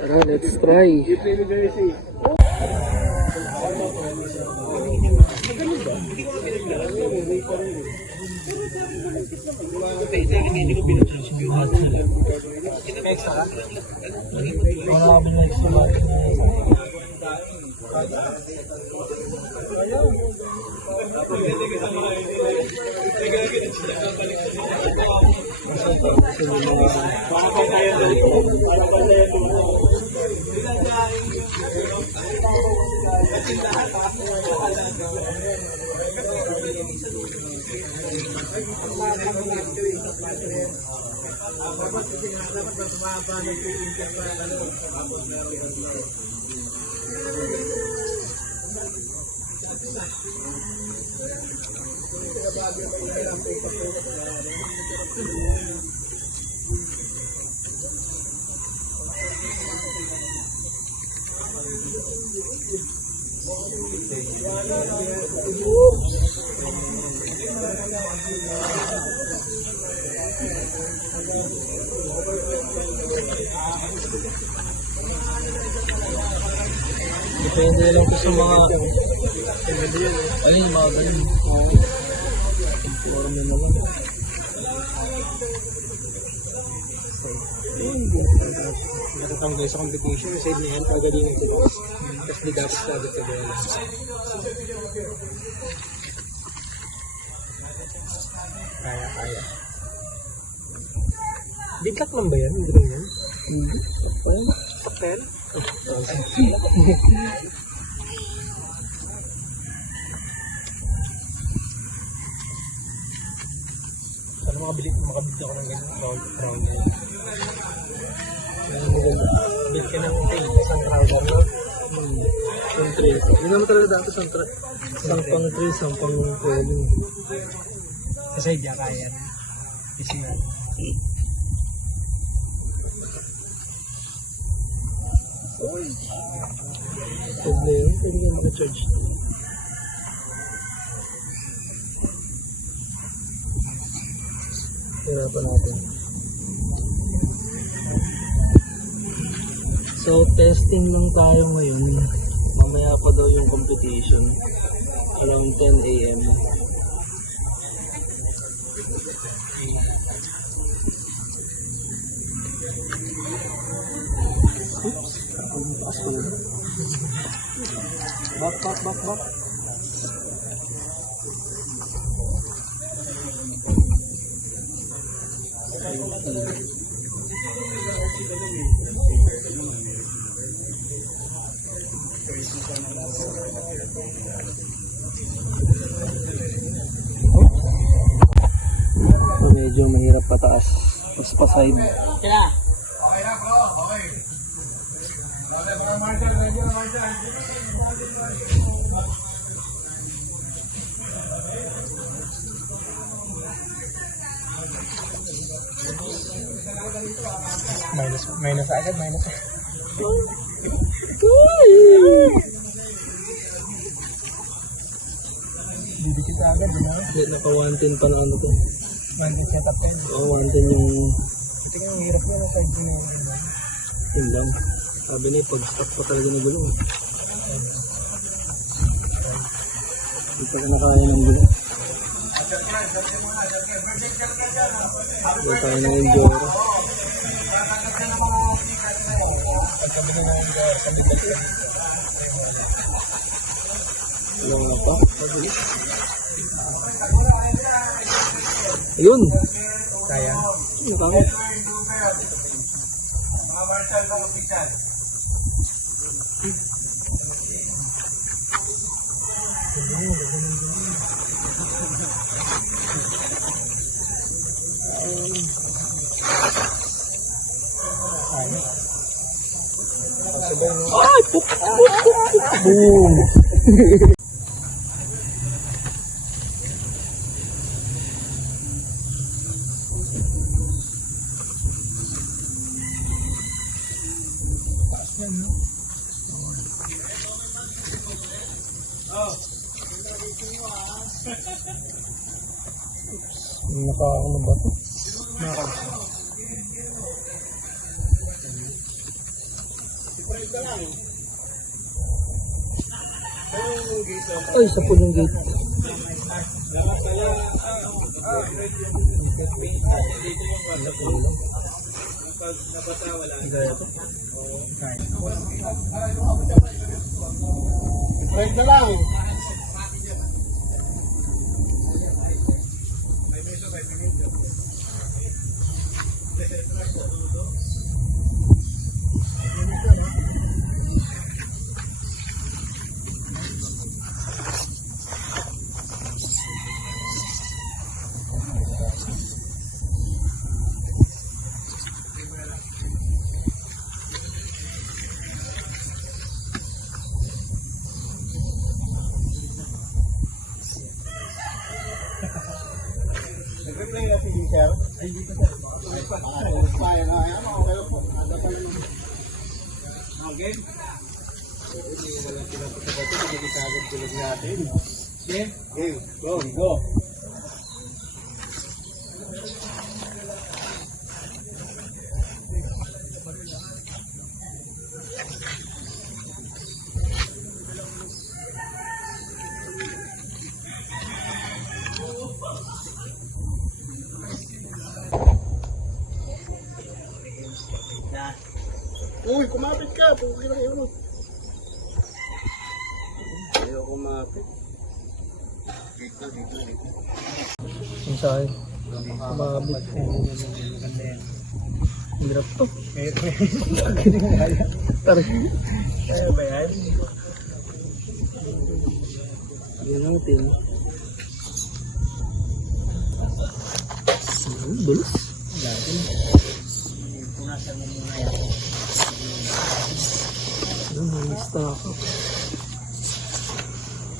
Tara, let's try. Depende lang ko sa mga ayun, mga ganun. Marami na lang. Nakatanggal sa competition, sa inyo yan, pagaling ko. Tapos ligas ka agad sa bola. Kaya. Bigkak lang ba yan? Hindi lang yan? Hindi. Saktel? Sana makabili ako ng ganyan crowd. Bili ka ng isang crowd. Isang tray. Hindi naman talaga dati isang pang tray, isang pang pwede. Kasi diya kaya. Kasi nga. Problema, pwede ka maka-charge. Hirapan natin. So, testing lang tayo ngayon. Mamaya pa daw yung competition. Around 10 AM. Oops. Back. Medyo mahirap pataas. Tapos pa side. Kaya. Okay na bro, okay. Minus agad. Didikit agad, di ba? Naka 110 pa ng ano to. 110 setup 10? Oo, 110 yung... Tingnan ang hirap na side ko na yun. Yun lang. Sabi niya, pag-stop pa talaga ng gulong. Hindi pa ka nakaya ng gulong. Hindi tayo ng Enduro. Wala pa. Ayun. Kaya. Ano ba? Mga marshal ng official. Ay! Boom! Yan, no? Ano ba ito? Ay, sa pulong gate. Right na lang. Go, go. Uy, kumapit ka. Puki lang yun. Ayaw kumapit. Dito. Ang sa'yo. Kumabit. Hirap to. Tara. Ayaw ba yan? Yan ang tin. Bulos. Dati. Punasan mo muna yan. Nangista ako.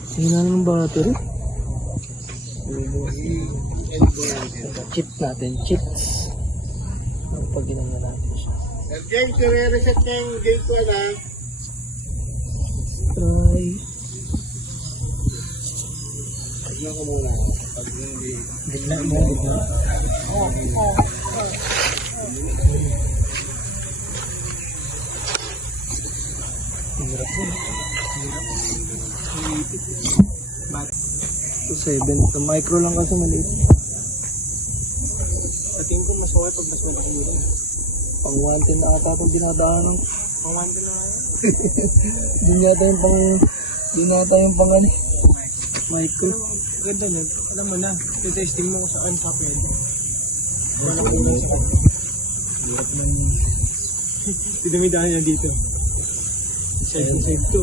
Sina ng battery. Chip natin. Chips. Pag ginanya natin siya. James, i-reset niya yung gate 1 ha. Try. Tignan ko muna. Pag hindi. Gitna mo. Gitna. Hirap mo. Hirap. 7. The micro lang kasi maliit. Sa tingin ko mas okay pag mas malaki yun. Pang 110 na ata itong dinadaanan. Pang 110 na nga yun? Doon yata yung pang... Doon yata yung pang ano. Micro. Ganda nun. Alam mo na. Testing mo kung saan ka pwede. Wala ko yung isa. Hirap lang. Tinamidahan niya dito. Save to.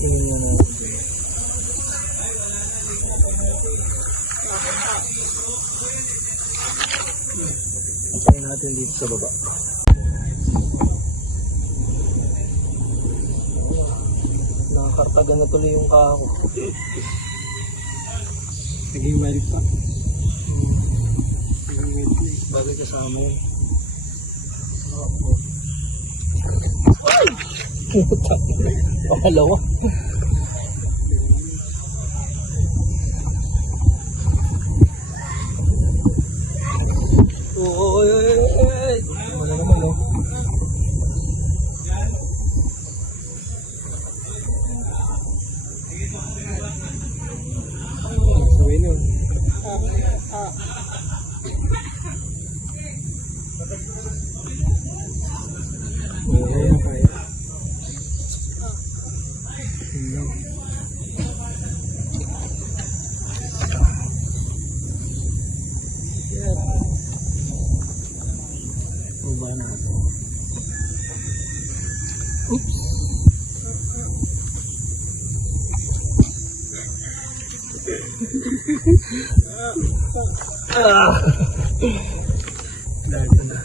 Tingin nyo na. Try natin dito sa baba. Nakakartagan na tuloy yung kako. Naging mild pa. Naging mild pa. Bagay kasama yun. Pangalawa. Oo, wala naman eh. Sabihin yun. Oo, kaya. Dito na.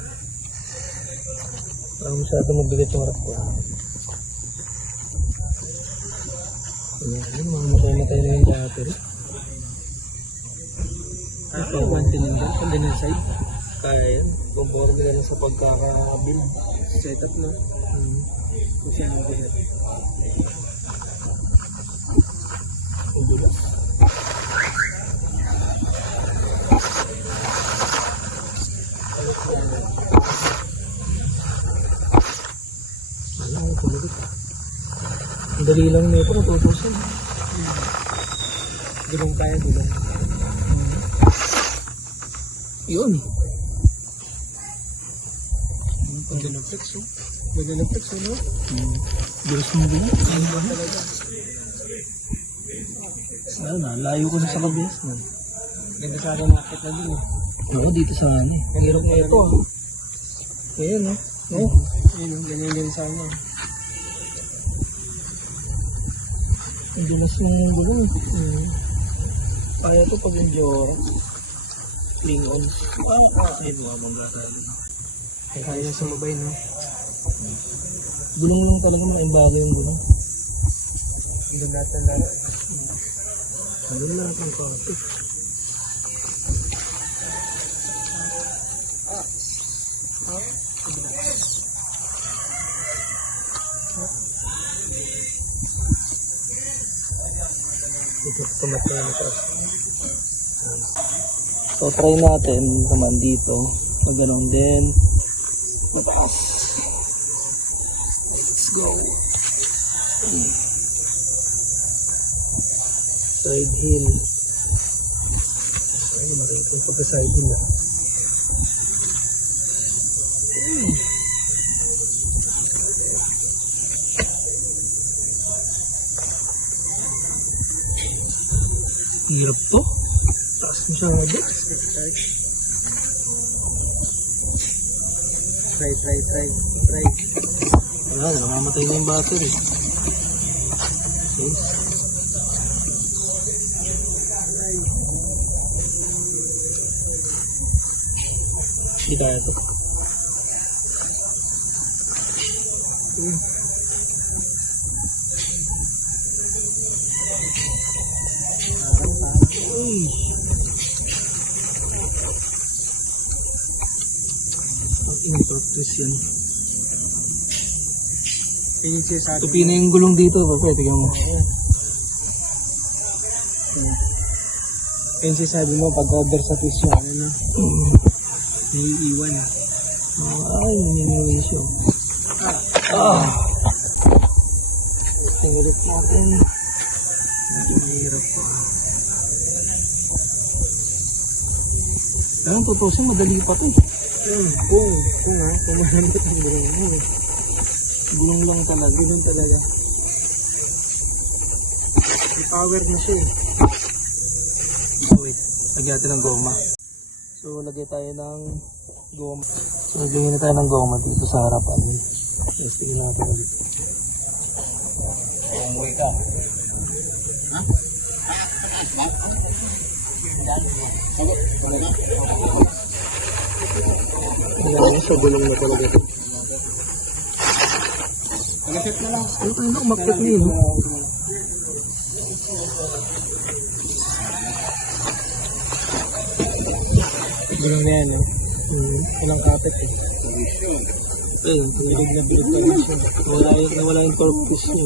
Parang masyado mabigat yung harap ko. Ayan, mamamatay-matay na yung battery. Ito, 110 lang. Ang ganyan side. Kaya yun. Conforme na lang sa pagkakabil. Setup na. Kung sino yung bigat. Ang bigat. Wala, tumugot. Ang dali lang nito, tutusin. Gulong tayo, gulong. Yun. Ganda ng flex, oh. Ganda ng flex, ano? Bilis mo din. Ano ba talaga? Sana, layo ko na sa kabias na. Ganda sana nakit na din, eh. Oo, dito sa ano eh. Ang hirap na ito, ah. Ayan, oh. Oh. Ayan, ganyan sana. Ang dulas yung gulong. Kaya ito pag medyo clean on. Ayun, mga tayo. Kaya sumabay, no? Gulong lang talaga malaking bagay yung gulong. Gulong natin lahat. Gulong lahat ng kape. Ito tumatay na taas. So try natin naman dito. Pag gano'n din. Mataas. Let's go. Side hill. Ay, maritin pagka side hill. Hirap to. Taas mo siya nga. Try. Wala, namamatay na yung battery. Okay. Hindi kaya ito. Practice yan. Tupi na yung gulong dito. Tignan mo. Yung sabi mo pag order sa fish ano na naiiwan. Ay, naniniwin siya. Tingulit natin. Medyo mahirap pa. Pero tutusin madali pa ito. Kung malamit ang gulong mo. Gulong lang talaga. Gulong talaga. May power na siya. Wait. Lagyan natin ng goma. So, lagay tayo ng goma. So, lagyan na tayo ng goma dito sa harapan. Testingin natin dito. Umuwi ka. Ha? Kailangan sa gulong na talaga ito. Nag-set na lang. Ano umakit niyo, no? Gulong na yan, eh. Ilang kapit, eh. Bilig na bilig pa rin siya. Wala yung torque piece niya.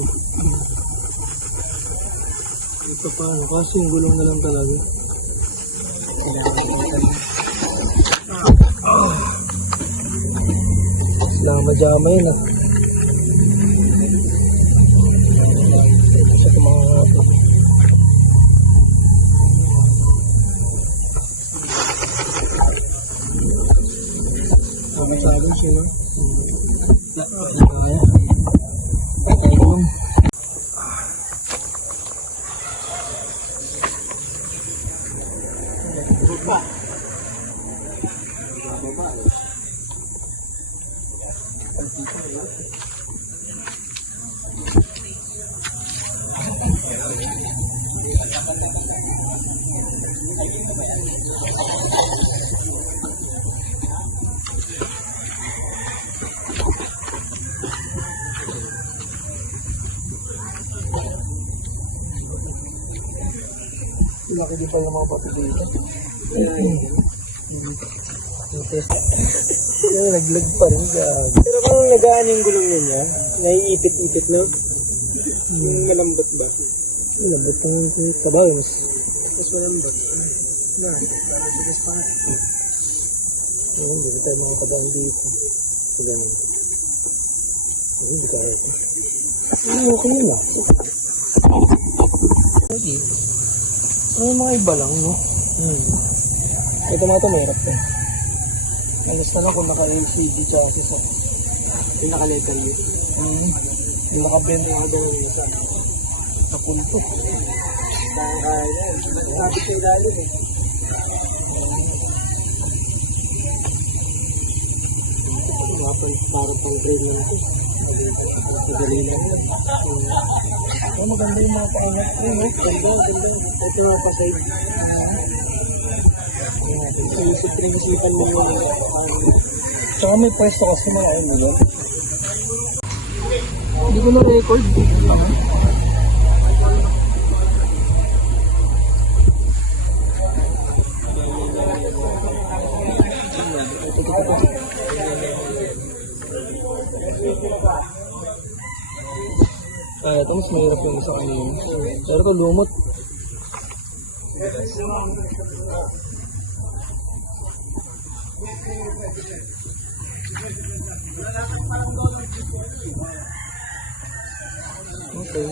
Ito paano? Kasi yung gulong na lang talaga. Lama-jama yun, ah. Ito siya kumakapo. Sabi siya, no? Kaya. Ayun. Laki din pala mga papo dito. Test. Naglag pa rin gag. Pero kung nagaan yung gulong niya, naiipit-ipit no? Yung malambot ba? Malambot ng tabaw mas malambot. Na, para sa gusto nga. Hindi na tayo makakadaan dito. Sa ganun. Hindi ka rin. Okay yun ah. Okay. Ano mga iba lang no? Ito mga ito mahirap na. Alas na lang kung naka-LCD chassis ah. Yung naka-letter U. Yung naka-bend nga daw yung sa punto. Kaya yan. Nakapit yung lalim eh. Parang pang grade na natin. Madali lang. Maganda yung mga kaingat ko, no? Ganda. Ito mga pasay. So, isip pinag-isipan mo yung tsaka may pwesto kasi mga ano, no? Hindi ko na-record. Ito mas mahirap yung isa kanina. Pero ito lumot. Okay.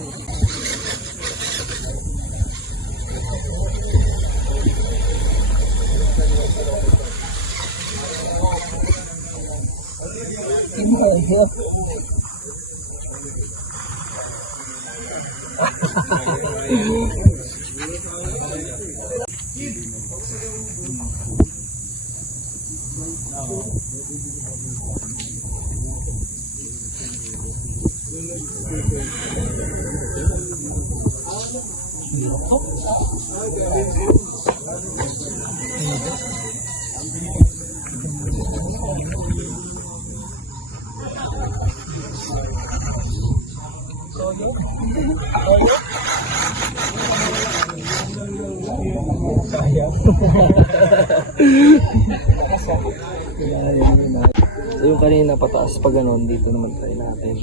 So yung kanina pataas pa ganon, dito naman try natin.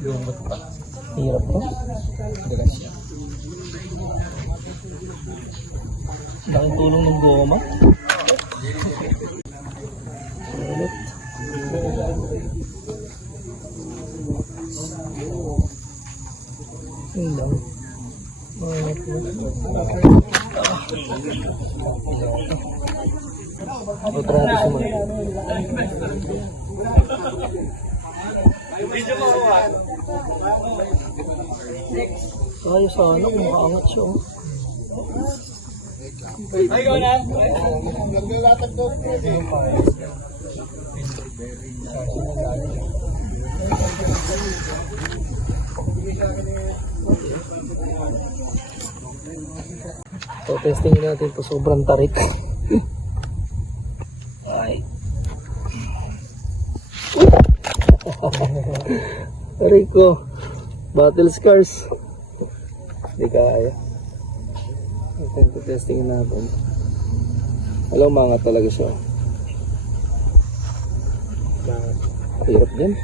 Lumot pa. Hirap pa. Dagas siya. Laking tulong ng goma. Ulit. Yun lang. Otra natin siya mga. Kaya sana kung makaangat siya. Ay, ikaw na! Naglalatag daw. So, testing natin ito. Sobrang tarik. Ay. Tarik ko. Battle scars. Hindi kaya. Ito testing natin. Alam, mga talaga siya. Hirap din.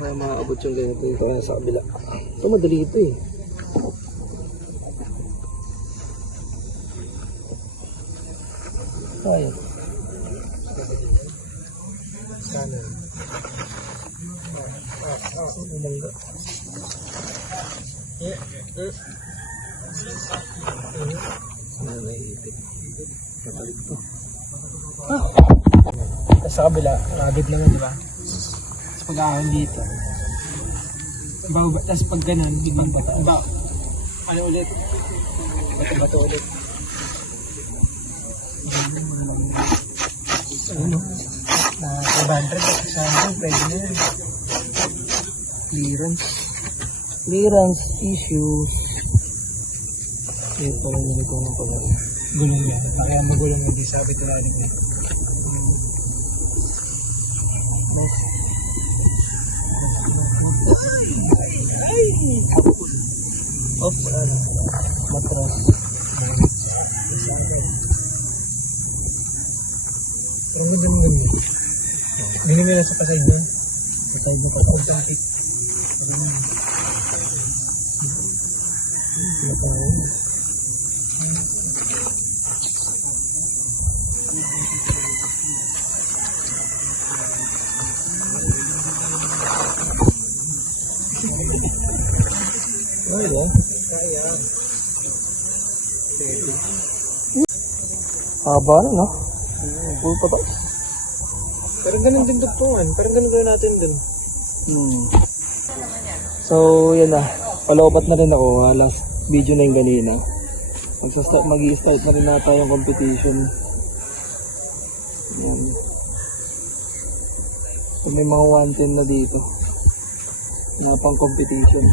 Makaabot yung ganito yung kaya sa kabila. Ito madali ito eh. Ay. Sana. Umangga. Sana naiipit. Matalik to. Tapos sa kabila, rabid naman, di ba? Tapos pag-ahon dito. Tapos pag ganun, ibang bata. Iba, ano ulit? Bato-bato ulit. Ano? 500 at 600, pwede na yan. Clearance issues. Ito pa rin nilito ng pala. Gulong yan. Kaya magulong hindi sabit na rin ko. Off, matras. ganun. Hindi mo sa pasay doon. Pasay doon pa sa akin. Ay, oh. Kaya. Haba na, no? Full pa ba? Pero ganun din dugtungan. Parang ganun gawin natin dun. So, yan na. Paloopat na rin ako. Last video na yung ganina. Mag-i-start na rin nata yung competition. Yan. So, may mga 110 na dito. Na pang competition.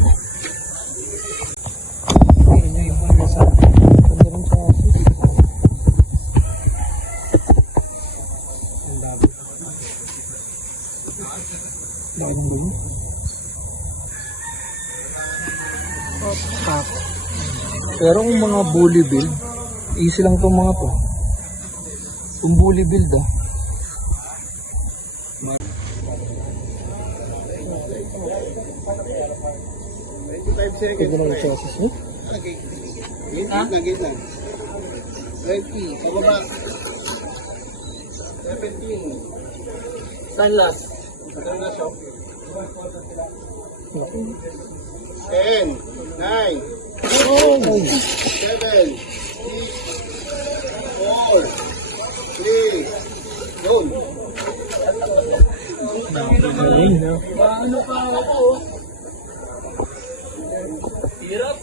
Ayun yung mga nasa. Ganda rin sa aso. Ang dami. Dami ng gawin. Pero kung mga bully build, easy lang itong mga to. Kung bully build Pwede na yung chassis mo? Gitna. 20, pababa. 17. Saan last? 10, 9, Oh! 7, 6, 4, 3, yun. Ano pa ako? Hirap?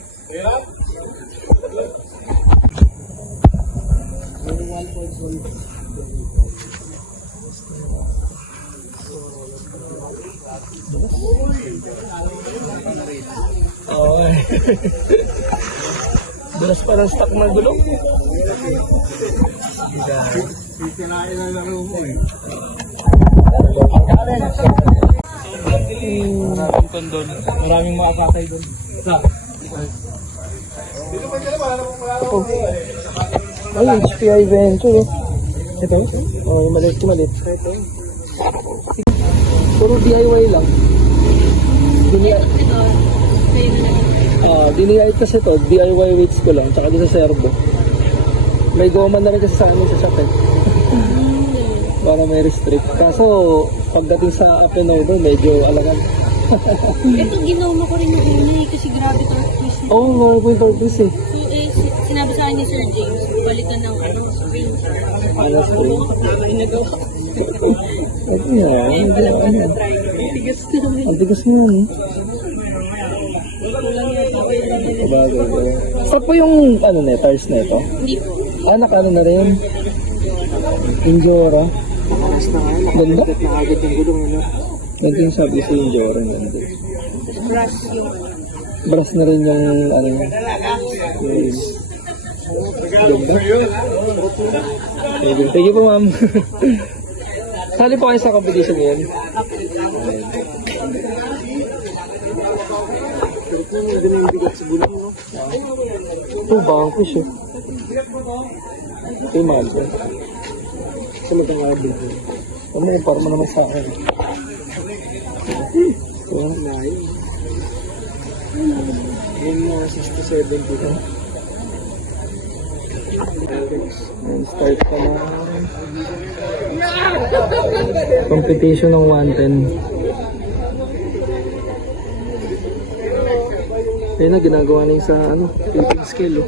Oo. Dulas pa ng stock na gulong. Sisirain na laro mo eh. Maraming kondon. Maraming makakatay doon. Ito. Ay, HPI Venture. Ito? Oh, yung maliit. Ito. Puro DIY lang. DIY kasi to, DIY weights ko lang, tsaka doon sa servo. May goma na rin kasi sa amin sa shop eh. Para may restrict. Kaso, pagdating sa up and over, medyo alagan. Ito ginawa ko rin ng una kasi grabe tortoise. Oo, mga point tortoise eh. So sinabi sa akin ni Sir James, balikan ng spring. Ano spring? Ginagawa. Ito yan. Tigas naman. Ang tigas mo yan eh. Kulang yan. Bagay. Saan po yung ano na, tires na ito? Hindi po. Ano na rin? Injora. Ganda? Ganda yung sabi sa Injora. Ganda. Brush yung Brass na rin yung ano. Ganda. Thank you po ma'am. Sali po kayo sa competition ngayon. Ito, bawang fish eh. Ito yung mahal ko. Ito magkakabi ko. Ano yung parang naman sa akin. Ito, nahin. Yung 67 dito. Start ka na. Competition ng 110. Ayun na, ginagawa na yung sa ano, tipping scale. Oh.